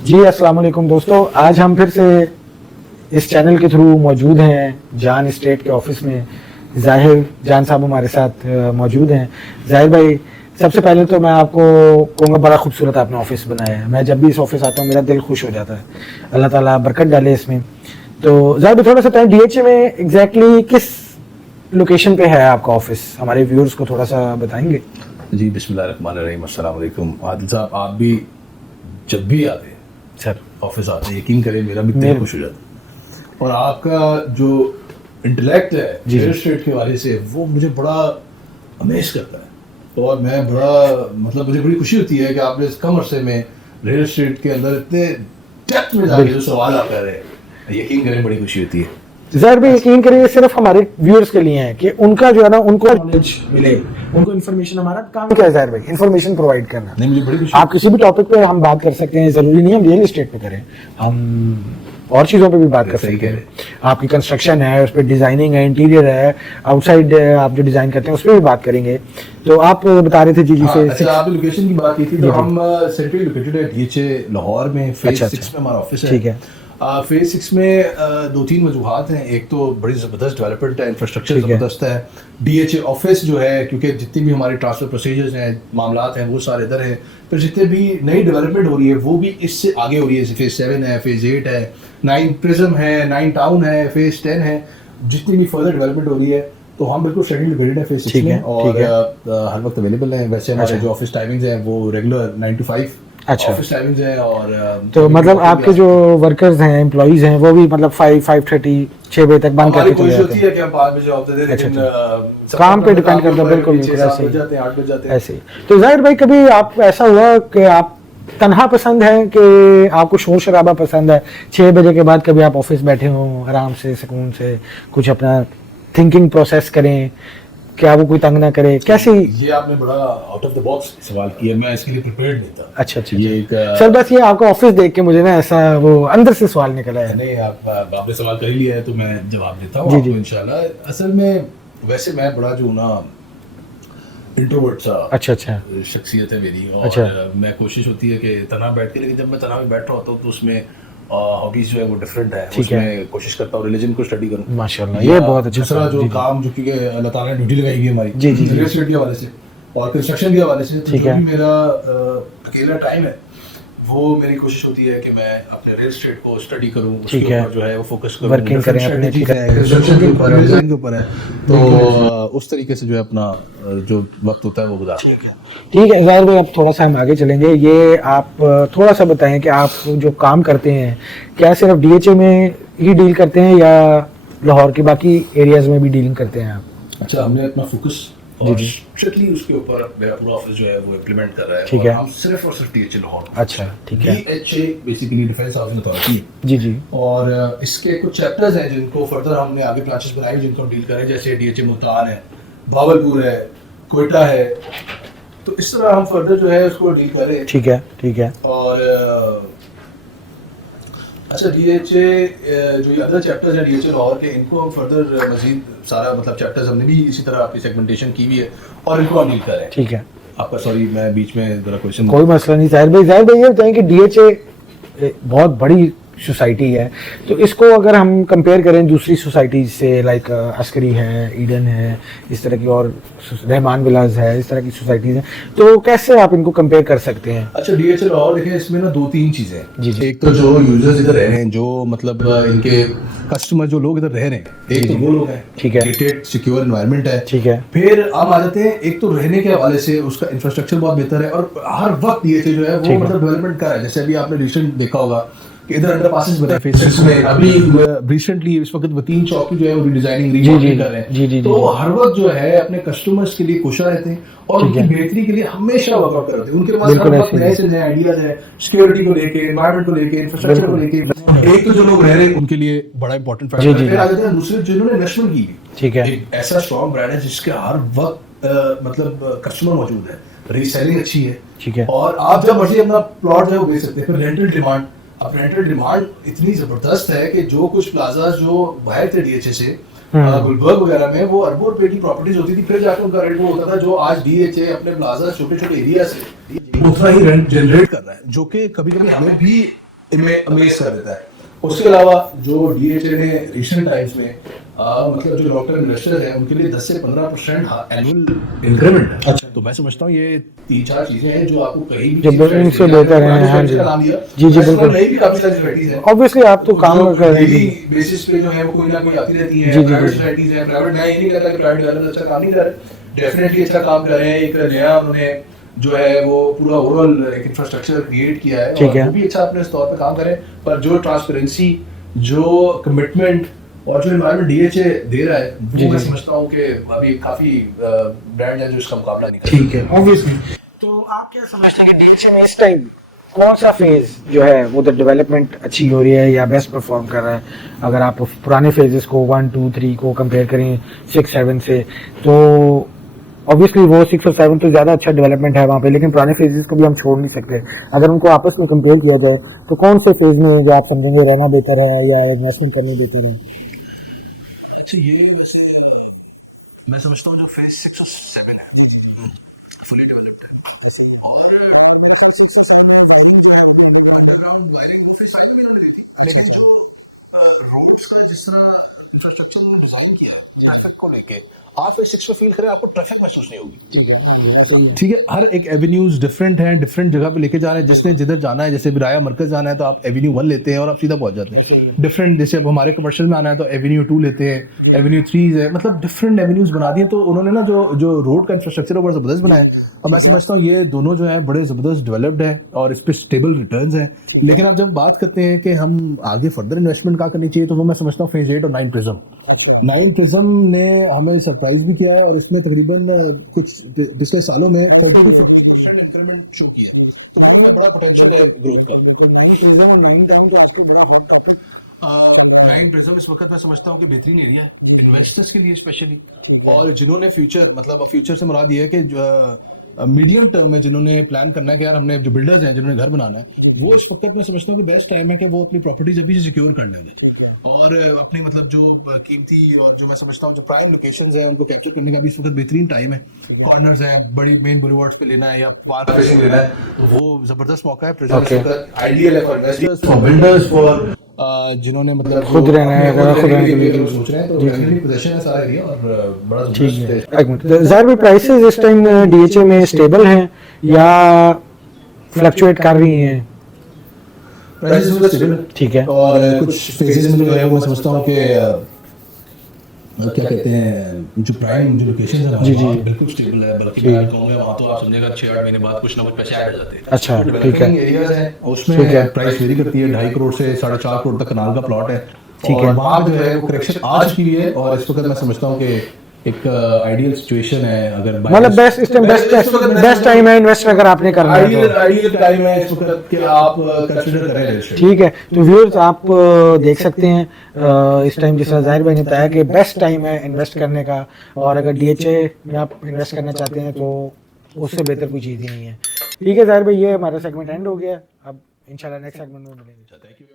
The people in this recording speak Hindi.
जी अस्सलाम वालेकुम दोस्तों, आज हम फिर से इस चैनल के थ्रू मौजूद हैं जान इस्टेट के ऑफिस में। जाहिर जान साहब हमारे साथ मौजूद हैं। जाहिर भाई, सबसे पहले तो मैं आपको कहूँगा बड़ा खूबसूरत आपने ऑफिस बनाया है। मैं जब भी इस ऑफिस आता हूँ मेरा दिल खुश हो जाता है। अल्लाह ताला बरकत डाले इसमें। तो जाहिर भाई, थोड़ा सा टाइम डीएचए में एग्जैक्टली किस लोकेशन पे है आपका ऑफिस, हमारे व्यूअर्स को थोड़ा सा बताएंगे? जी, बिस्मिल्लाहिर्रहमानिर्रहीम, अस्सलाम वालेकुम। आदिल साहब, आप भी जब भी आते हैं सर, ऑफिस आते हैं, यकीन करें मेरा भी दिल खुश हो जाता है। और आपका जो इंटेलेक्ट है रियल एस्टेट के बारे से, वो मुझे बड़ा अमेज करता है। और मैं बड़ा मुझे बड़ी खुशी होती है कि आपने इस कम अरसे में रियल एस्टेट के अंदर इतने डेप्थ में जाके जो सवाल आप कर रहे हैं, यकीन करें बड़ी खुशी होती है। ज़र भी यकीन करिए, सिर्फ हमारे व्यूअर्स के लिए है कि उनका जो है ना, उनको नॉलेज मिले, उनको इन्फॉर्मेशन। हमारा काम क्या है ज़ाहिर भाई? इन्फॉर्मेशन प्रोवाइड करना। नहीं, मुझे बड़ी खुशी। आप किसी भी टॉपिक पे हम बात कर सकते हैं, जरूरी नहीं हम रियल एस्टेट पे करें, हम और चीज़ों पे भी बात कर सकते हैं। आपकी कंस्ट्रक्शन है, उस पर डिजाइनिंग है, इंटीरियर है, आउटसाइड आप जो डिजाइन करते हैं उस पर भी बात करेंगे। तो आप बता रहे थे जी हाँ, अच्छा, आपने लोकेशन की बात की थी, तो हम सेंट्रली लोकेटेड है डीएचए लाहौर में, फेज 6 में हमारा ऑफिस है। ठीक है। फेज 6 में दो तीन वजूहात हैं। एक तो बड़ी ज़बरदस्त डेवलपमेंट है, इंफ्रास्ट्रक्चर ज़बरदस्त है। डीएचए ऑफिस जो है, क्योंकि जितनी भी हमारी ट्रांसफर प्रोसीजर्स हैं, मामलात हैं, वो सारे इधर हैं। फिर जितने भी नई डेवलपमेंट हो रही है वो भी इससे आगे हो रही है। जैसे फेज 7 है, फेज 8 है, 9 प्रिज्म है, 9 टाउन है, फेज 10 है। जितनी भी फर्दर डेवलपमेंट हो रही है, तो हम बिल्कुल शेड्यूल लोकेटेड है फेज 6 में, और हर वक्त अवेलेबल हैं। वैसे हमारे जो ऑफिस टाइमिंग्स हैं वो रेगुलर 9 to 5 ऑफिस टाइमिंग्स हैं। और तो मतलब आपके जो वर्कर्स हैं, एम्प्लॉइज हैं, वो भी मतलब 5:30 6 बजे तक बंद करके चले जाते हैं? है कि हम 5 बजे जॉब दे दें, लेकिन काम पे डिपेंड करता है। बिल्कुल 6-7 बज जाते हैं, 8 बज जाते हैं ऐसे। तो जाहिर भाई, कभी आप ऐसा हुआ कि आप तन्हा पसंद है कि आपको शोर शराबा पसंद है? 6 बजे के बाद कभी आप ऑफिस बैठे हो, आराम से सुकून से कुछ अपना थिंकिंग प्रोसेस करें, क्या वो कोई तंग ना करे? कैसी? ये आपने बड़ा आउट ऑफ द बॉक्स सवाल किया, मैं इसके लिए प्रिपेयर्ड नहीं था। अच्छा, ये एक सर, बस ये आपका ऑफिस देख के मुझे ना ऐसा वो अंदर से सवाल निकला है। नहीं, आपने सवाल कर ही लिया है तो मैं जवाब देता हूँ आपको इंशाल्लाह। असल में वैसे मैं बड़ा जो ना इंट्रोवर्ट सा अच्छा शख्सियत है मेरी, और मैं कोशिश होती है कि तन्हा बैठ के, लेकिन जब मैं तन्हा भी बैठ रहा होता हूँ तो उसमें हॉबीज जो है वो डिफरेंट है। उसमें कोशिश करता हूँ रिलीजन को स्टडी करूँ माशाल्लाह, ये बहुत अच्छा। दूसरा जो काम, जो क्योंकि अल्लाह ताला ने ड्यूटी लगाई हुई है हमारी रियल एस्टेट के हवाले से और कंस्ट्रक्शन के हवाले से, तो जो भी मेरा अकेला टाइम है वो मेरी कोशिश होती है कि मैं अपने रियल एस्टेट को स्टडी करूं, उसके ऊपर जो है वो फोकस करूं, वर्किंग करें अपने कंस्ट्रक्शन के ऊपर, डिजाइन के ऊपर है, तो उस तरीके से जो है अपना जो वक्त होता है वो गुजारते हैं। ठीक है जाहिर भाई, अब थोड़ा सा हम आगे चलेंगे। ये आप थोड़ा सा बताएं कि आप जो काम करते हैं क्या सिर्फ डीएचए में ही डील करते हैं या लाहौर की बाकी एरियाज में भी डीलिंग करते हैं आप? अच्छा, हमने अपना फोकस और स्ट्रिक्टली उसके ऊपर मेरा पूरा ऑफिस जो है वो इम्प्लीमेंट कर रहा है, और हम सिर्फ और सिर्फ डीएचए लाहौर को। अच्छा, ठीक है। DHA basically defence housing authority है। जी। और इसके कुछ चैप्टर्स हैं जिनको फर्दर हमने आगे ब्रांचेस बनाई हुई जिनको हम डील कर रहे हैं, जैसे डीएचए मुल्तान है, भावलपुर है, कोयटा है। तो इस तरह हम फर्दर जो है उसको डील कर रहे हैं। ठीक है। और अच्छा, डीएचए जो ये अदर चैप्टर्स हैं डीएचए लाहौर के, इनको हम फर्दर मजीद सारा चैप्टर्स हमने भी इसी तरह अपनी सेगमेंटेशन की हुई है और इनको हम डील कर रहे हैं। ठीक है। आपका सॉरी, मैं बीच में जरा क्वेश्चन। कोई मसला नहीं जाहिर भाई, ये बताएं कि डीएचए बहुत बड़ी सोसाइटी है, तो इसको अगर हम कंपेयर करें दूसरी सोसाइटी से, लाइक अस्करी है, ईडन है, इस तरह की और रहमान विलास है, इस तरह की सोसाइटीज हैं, तो कैसे आप इनको कंपेयर कर सकते हैं? अच्छा, डीएचए लाहौर देखें, इसमें ना 2-3 चीजें हैं। जी। एक तो जो यूजर्स इधर रह रहे हैं, जो मतलब इनके कस्टमर जो लोग इधर रह रहे हैं, एक तो वो लोग हैं। ठीक है। गेटेड सिक्योर एनवायरनमेंट है। ठीक है। फिर हम आ जाते हैं, एक तो रहने के हवाले से उसका इंफ्रास्ट्रक्चर बहुत बेहतर है, और हर वक्त डीएचए जो है वो डेवलपमेंट कर रहा है। जैसे अभी आपने रिसेंट देखा होगा कि इधर अंडर पासेस बने फेस 6 में, अभी रिसेंटली इस वक्त वतीन चौकी जो है वो रिडिजाइनिंग रीमॉडलिंग कर रहे हैं। तो हर वक्त जो है अपने कस्टमर्स के लिए कोशिश रहते हैं और उनकी बेहतरी के लिए हमेशा वर्कआउट कर रहे हैं। उनके पास हर वक्त नए से नए आइडियाज है, सिक्योरिटी को लेके, एनवायरनमेंट को लेके, इंफ्रास्ट्रक्चर को लेके। एक तो जो लोग रह रहे हैं उनके लिए बड़ा इंपॉर्टेंट फैक्टर है। फिर आ जाते हैं दूसरे जिन्होंने इन्वेस्टमेंट की हुई। ठीक है। एक ऐसा स्ट्रॉन्ग ब्रांड है जिसके हर वक्त कस्टमर मौजूद है, रीसेलिंग अच्छी है। ठीक है। और आप जब मर्जी अपना प्लॉट जो है वो बेच सकते हैं। फिर रेंटल डिमांड, अब रेंटल डिमांड इतनी जबरदस्त है कि जो कुछ प्लाजा जो बाहर थे डीएचए से, गुलबर्ग वगैरह में, वो अरबों रुपए की प्रॉपर्टीज होती थी, फिर जाकर उनका रेंट वो होता था, जो आज डीएचए अपने प्लाजा छोटे छोटे एरिया से उतना ही रेंट जनरेट कर रहा है, जो कि कभी कभी हमें भी अमेज कर देता है। उसके अलावा जो DHA ने रिसेंट टाइम्स में मतलब जो लॉन्ग टर्म इन्वेस्टर्स हैं उनके लिए 10 से 15% एनुअल इंक्रीमेंट है। अच्छा। तो मैं समझता हूँ ये 3-4 चीजें हैं जो आपको कहीं भी जो इनसे बेहतर हैं। हाँ जी। नाम लिया जी जी बिल्कुल। नहीं भी काफी सारी सोसाइटीज हैं ऑब्वियसली आप तो काम कर रहे डेली हैं। बेसिस पे जो है वो कोई ना कोई आती रहती हैं। जी, जी, प्राइवेट जी। सोसाइटीज हैं, प्राइवेट, मैं ये नहीं कहता कि प्राइवेट डेवलपर्स अच्छा काम नहीं कर रहे, डेफिनेटली अच्छा काम कर रहे हैं। एक नया उन्होंने जो है वो पूरा ओवरऑल एक इंफ्रास्ट्रक्चर क्रिएट किया है ठीक और है। वो भी अच्छा अपने इस तौर पे काम करे। पर जो ट्रांसपेरेंसी, जो कमिटमेंट और जो एनवायरनमेंट DHA दे रहा है वो जी, मैं जी। समझता हूँ कि अभी काफी ब्रांड्स हैं जो इसका मुकाबला नहीं कर ठीक है, ऑब्वियसली। तो आप क्या समझते हैं कि DHA में इस टाइम कौन सा फेज जो है वो द डेवलपमेंट अच्छी हो रही है या बेस्ट परफॉर्म कर रहा है? अगर आप पुराने फेजेस को 1, 2, 3 को कंपेयर करें 6, 7 से, तो ऑब्वियसली वो 6 और 7 तो ज़्यादा अच्छा डेवलपमेंट है वहाँ पे, लेकिन पुराने फेजेस को भी हम छोड़ नहीं सकते। अगर उनको आपस में कंपेयर किया जाए तो कौन से फेज में जो आप समझेंगे रहना बेहतर है या इन्वेस्टमेंट करनी बेहतर है? अच्छा, ये वैसे मैं समझता हूँ जो फेज 6 और 7 है जी जी जी, फुली डेवलप्ड है। ऐसे ही है। और मेरा ख्याल 6 और 7 में वायरिंग जो है वो भी अंडरग्राउंड है। अंडरग्राउंड वायरिंग वो फेज 5 में भी उन्होंने दी थी। अच्छा, लेकिन अच्छा। जो रोड्स का जिस तरह इंफ्रास्ट्रक्चर उन्होंने डिजाइन किया है जी, जी। ट्रैफिक को लेके, आप फेज 6 में फील करें आपको ट्रैफिक महसूस नहीं होगी। ठीक है, हाँ जी, ऐसे ही है। ठीक है, हर एक एवेन्यूज डिफरेंट है, डिफरेंट जगह पे लेके जा रहे हैं। जिसने बिल्कुल। जिधर जाना है, जैसे बिराया मरकज जाना है तो आप एवेन्यू 1 लेते हैं और आप सीधा पहुंच जाते हैं। ऐसे ही है। डिफरेंट, जैसे अब हमारे कमर्शियल में आना है तो एवेन्यू 2 लेते हैं, जी, जी, एवेन्यू 3 है, मतलब डिफरेंट एवेन्यूज बना दिए। तो उन्होंने ना जो रोड का इंफ्रास्ट्रक्चर है वो जबरदस्त जी, बनाया जी, जी, है। और मैं ठीक है। समझता हूँ ये दोनों जो है बड़े जबरदस्त डेवलप्ड है और इस पे स्टेबल रिटर्न्स हैं। ठीक है। लेकिन आप जब बात करते हैं कि हम आगे फर्दर इन्वेस्टमेंट कहाँ करनी चाहिए, तो वो मैं समझता हूँ फेज 8 और 9 प्रिज्म। अच्छा। 9 प्रिज्म ने हमें सरप्राइज भी किया है और इसमें तकरीबन कुछ पिछले सालों में ऐसे ही है, जी, जी, जी। 40% इंक्रीमेंट शो किया जी है। जी। तो 9 उसमें बड़ा पोटेंशियल है बिल्कुल ग्रोथ बिल्कुल का। बिल्कुल 9 प्रिज्म और 9 टाउन तो आजकल बड़ा हॉट टॉपिक चल रहा है। 9 प्रिज्म इस वक्त मैं समझता हूँ कि बेहतरीन एरिया है जी, जी। इन्वेस्टर्स के लिए स्पेशली। ठीक है। और जिन्होंने फ्यूचर, मतलब फ्यूचर से मुराद ये है कि मीडियम टर्म में जिन्होंने प्लान करना है कि यार हमने जो बिल्डर्स हैं जिन्होंने घर बनाना जी, है, जी। वो इस वक्त मैं समझता हूँ कि बेस्ट टाइम है कि वो अपनी प्रॉपर्टीज अभी से सिक्योर कर लें उधर। ठीक है। और अपनी मतलब जो कीमती और जो मैं समझता हूँ जो प्राइम लोकेशंस हैं उनको कैप्चर करने का भी इस वक्त बेहतरीन टाइम है। ठीक है। कॉर्नर्स हैं, बड़ी मेन बुलेवार्ड्स पे लेना है या पार्क फेसिंग लेना है, तो वो जबरदस्त मौका है। प्रिज्म इस Okay. वक्त आइडियल है for investors, for builders, for जिन्होंने मतलब खुद जो रहना है, अपने अगर खुद खुद रहने रहने के के लिए लिए। अगर वो सोच रहे हैं तो डेफिनेटली पोजीशन है सारा एरिया और बड़ा ठीक जबरदस्त है। है। एक मिनट, ज़ाहिर भाई प्राइसेस इस टाइम DHA में स्टेबल हैं या फ्लक्चुएट कर रही हैं? प्राइसेस में स्टेबल है। ठीक है। और कुछ फेजेस में जो है वो मैं समझता हूँ कि क्या कहते हैं जो प्राइम जो लोकेशंस है हमारी, जी, वहाँ जी। पे बिल्कुल स्टेबल है। बल्कि मैं कहूँगा वहाँ तो आप समझिएगा 6-8 महीने बाद कुछ ना कुछ पैसे ऐड हो जाते हैं। अच्छा, तो ठीक है। डेवलपिंग एरियाज हैं उसमें ठीक है। प्राइस वेरी करती है। 2.5 करोड़ से 4.5 करोड़ तक कनाल का प्लॉट है। ठीक और है। वहाँ पे जो है वो करेक्शन आ चुकी हुई है और इस वक्त मैं समझता हूँ कि एक आइडियल सिचुएशन है। अगर मतलब बेस्ट इस टाइम बेस्ट टाइम है इन्वेस्ट अगर आपने करना है तो। आइडियल टाइम है इस वक्त कि आप कंसीडर करें रियल एस्टेट। ठीक है, तो व्यूअर्स आप देख सकते हैं इस टाइम जिस तरह ज़ाहिर भाई ने बताया कि बेस्ट टाइम है इन्वेस्ट करने का, और अगर DHA में आप इन्वेस्ट करना चाहते हैं तो उससे बेहतर कोई चीज़ ही नहीं है। ठीक है ज़ाहिर भाई, ये हमारा सेगमेंट एंड हो गया। अब इंशाल्लाह नेक्स्ट सेगमेंट में मिलेंगे। Thank you.